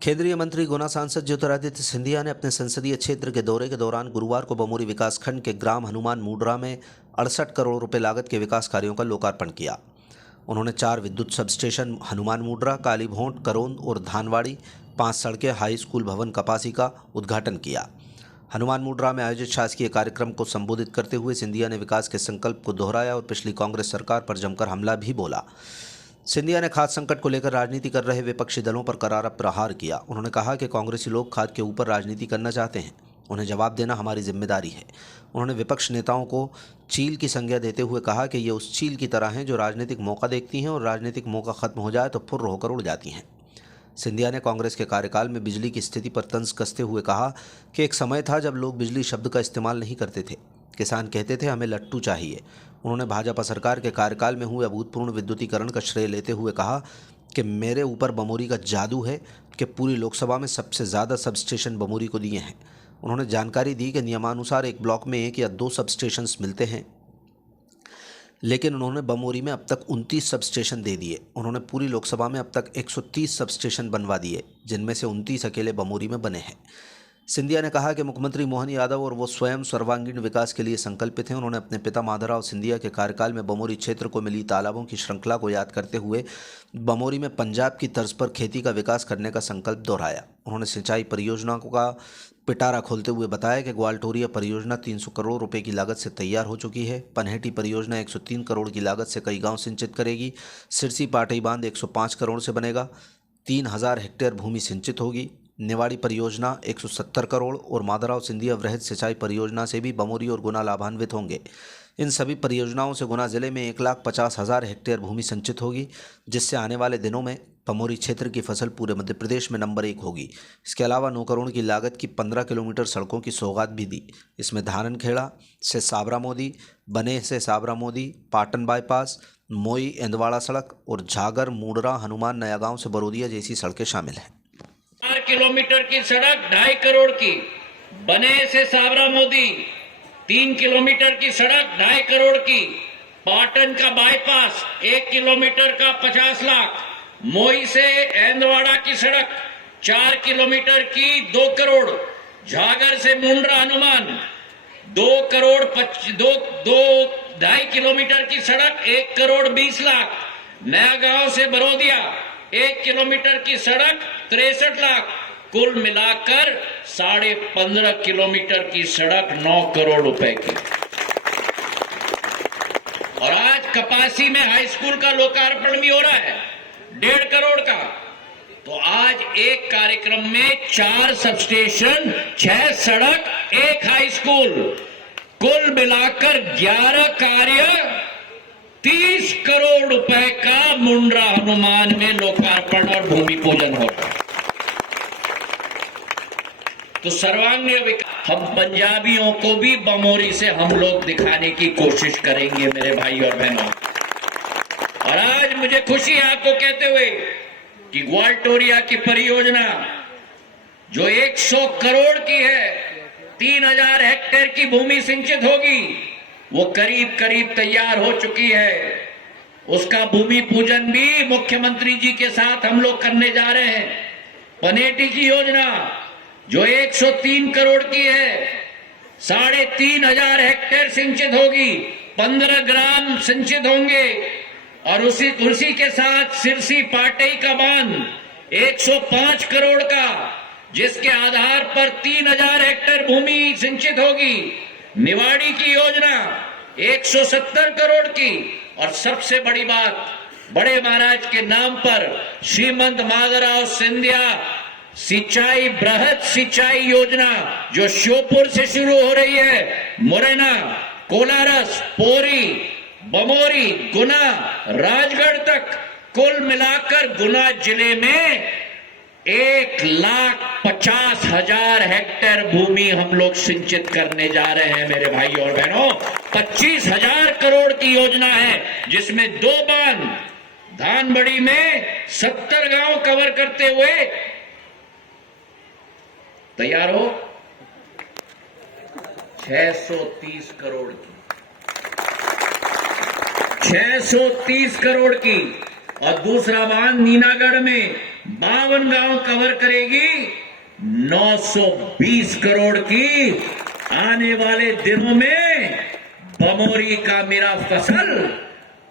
केंद्रीय मंत्री गुना सांसद ज्योतिरादित्य सिंधिया ने अपने संसदीय क्षेत्र के दौरे के दौरान गुरुवार को बमोरी विकासखंड के ग्राम हनुमान मूडरा में 68 करोड़ रुपए लागत के विकास कार्यों का लोकार्पण किया। उन्होंने 4 विद्युत सब स्टेशन हनुमान मूडरा, कालीभोंट, करोंद और धानवाड़ी, 5 सड़कें, हाई स्कूल भवन कपासी का उद्घाटन किया। हनुमान मूडरा में आयोजित शासकीय कार्यक्रम को संबोधित करते हुए सिंधिया ने विकास के संकल्प को दोहराया और पिछली कांग्रेस सरकार पर जमकर हमला भी बोला। सिंधिया ने खाद्य संकट को लेकर राजनीति कर रहे विपक्षी दलों पर करारा प्रहार किया। उन्होंने कहा कि कांग्रेसी लोग खाद्य के ऊपर राजनीति करना चाहते हैं, उन्हें जवाब देना हमारी जिम्मेदारी है। उन्होंने विपक्ष नेताओं को चील की संज्ञा देते हुए कहा कि ये उस चील की तरह हैं जो राजनीतिक मौका देखती हैं और राजनीतिक मौका खत्म हो जाए तो फुर्र होकर उड़ जाती हैं। सिंधिया ने कांग्रेस के कार्यकाल में बिजली की स्थिति पर तंज कसते हुए कहा कि एक समय था जब लोग बिजली शब्द का इस्तेमाल नहीं करते थे, किसान कहते थे हमें लट्टू चाहिए। उन्होंने भाजपा सरकार के कार्यकाल में हुए अभूतपूर्व विद्युतीकरण का श्रेय लेते हुए कहा कि मेरे ऊपर बमोरी का जादू है कि पूरी लोकसभा में सबसे ज़्यादा सब स्टेशन बमोरी को दिए हैं। उन्होंने जानकारी दी कि नियमानुसार एक ब्लॉक में 1 या 2 सब स्टेशंस मिलते हैं, लेकिन उन्होंने बमोरी में अब तक 29 सब स्टेशन दे दिए। उन्होंने पूरी लोकसभा में अब तक 130 सब स्टेशन बनवा दिए, जिनमें से 29 अकेले बमोरी में बने हैं। सिंधिया ने कहा कि मुख्यमंत्री मोहन यादव और वो स्वयं सर्वांगीण विकास के लिए संकल्पित हैं। उन्होंने अपने पिता माधवराव सिंधिया के कार्यकाल में बमोरी क्षेत्र को मिली तालाबों की श्रृंखला को याद करते हुए बमोरी में पंजाब की तर्ज पर खेती का विकास करने का संकल्प दोहराया। उन्होंने सिंचाई परियोजनाओं का पिटारा खोलते हुए बताया कि ग्वालटोरिया परियोजना 300 करोड़ रुपए की लागत से तैयार हो चुकी है। पनहेटी परियोजना 103 करोड़ की लागत से कई गाँव सिंचित करेगी। सिरसी पाटई बांध 105 करोड़ से बनेगा, 3000 हेक्टेयर भूमि सिंचित होगी। निवाड़ी परियोजना 170 करोड़ और माधवराव सिंधिया वृहद सिंचाई परियोजना से भी बमोरी और गुना लाभान्वित होंगे। इन सभी परियोजनाओं से गुना जिले में 1,50,000 हेक्टेयर भूमि संचित होगी, जिससे आने वाले दिनों में बमोरी क्षेत्र की फसल पूरे मध्य प्रदेश में नंबर 1 होगी। इसके अलावा 9 करोड़ की लागत की 15 किलोमीटर सड़कों की सौगात भी दी। इसमें धारनखेड़ा से साबरा मोदी, बने से साबरा मोदी, पाटन बाईपास, मोई इंदवाड़ा सड़क और झागर मूडरा हनुमान नया गाँव से बरोदिया जैसी सड़कें शामिल हैं। 4 किलोमीटर की सड़क 2.5 करोड़ की, बने से साबरा मोदी 3 किलोमीटर की सड़क 2.5 करोड़ की, पाटन का बाईपास 1 किलोमीटर का 50 लाख, मोई से एंदवाड़ा की सड़क 4 किलोमीटर की 2 करोड़, झागर से मुंड्रा हनुमान 2.5 किलोमीटर की सड़क 1 करोड़ 20 लाख, नया गांव से बरोदिया 1 किलोमीटर की सड़क 63 लाख, कुल मिलाकर 15.5 किलोमीटर की सड़क 9 करोड़ रुपए की। और आज कपासी में हाई स्कूल का लोकार्पण भी हो रहा है 1.5 करोड़ का। तो आज एक कार्यक्रम में 4 सबस्टेशन, 6 सड़क, 1 हाई स्कूल, कुल मिलाकर 11 कार्य 30 करोड़ रुपए का मुंड्रा हनुमान में लोकार्पण और भूमि पूजन हो रहा है। तो सर्वांगीण विकास हम पंजाबियों को भी बमोरी से हम लोग दिखाने की कोशिश करेंगे मेरे भाई और बहनों। और आज मुझे खुशी है आपको कहते हुए कि ग्वालटोरिया की परियोजना जो 100 करोड़ की है, 3000 हेक्टेयर की भूमि सिंचित होगी, वो करीब करीब तैयार हो चुकी है। उसका भूमि पूजन भी मुख्यमंत्री जी के साथ हम लोग करने जा रहे हैं। पनेटी की योजना जो 103 करोड़ की है, 3,500 हेक्टेयर सिंचित होगी, 15 ग्राम सिंचित होंगे। और उसी के साथ सिरसी पाटई का बांध 105 करोड़ का, जिसके आधार पर 3000 हेक्टेयर भूमि सिंचित होगी। निवाड़ी की योजना 170 करोड़ की। और सबसे बड़ी बात, बड़े महाराज के नाम पर श्रीमंत माधवराव सिंधिया सिंचाई बृहद सिंचाई योजना जो श्योपुर से शुरू हो रही है, मुरैना, कोलारस, पोरी, बमोरी, गुना, राजगढ़ तक, कुल मिलाकर गुना जिले में 1,50,000 हेक्टेयर भूमि हम लोग सिंचित करने जा रहे हैं मेरे भाई और बहनों। 25,000 करोड़ की योजना है, जिसमें 2 बांध, धानबड़ी में 70 गांव कवर करते हुए तैयार हो 630 करोड़ की, 630 करोड़ की। और दूसरा बांध नीनागढ़ में 52 गांव कवर करेगी। 920 करोड़ की आने वाले दिनों में बमोरी का मेरा फसल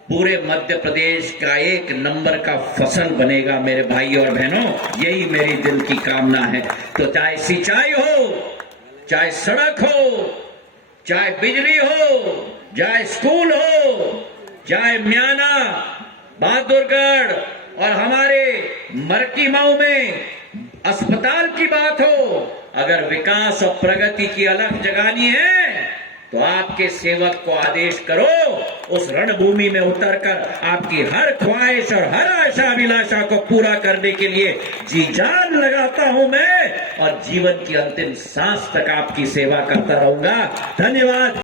पूरे मध्य प्रदेश का 1 नंबर का फसल बनेगा मेरे भाई और बहनों। यही मेरी दिल की कामना है। तो चाहे सिंचाई हो, चाहे सड़क हो, चाहे बिजली हो, चाहे स्कूल हो, चाहे म्याना, बहादुरगढ़ और हमारे मरकी माऊ में अस्पताल की बात हो, अगर विकास और प्रगति की अलग जगानी है तो आपके सेवक को आदेश करो, उस रणभूमि में उतरकर आपकी हर ख्वाहिश और हर आशा अभिलाषा को पूरा करने के लिए जी जान लगाता हूं मैं और जीवन की अंतिम सांस तक आपकी सेवा करता रहूंगा। धन्यवाद।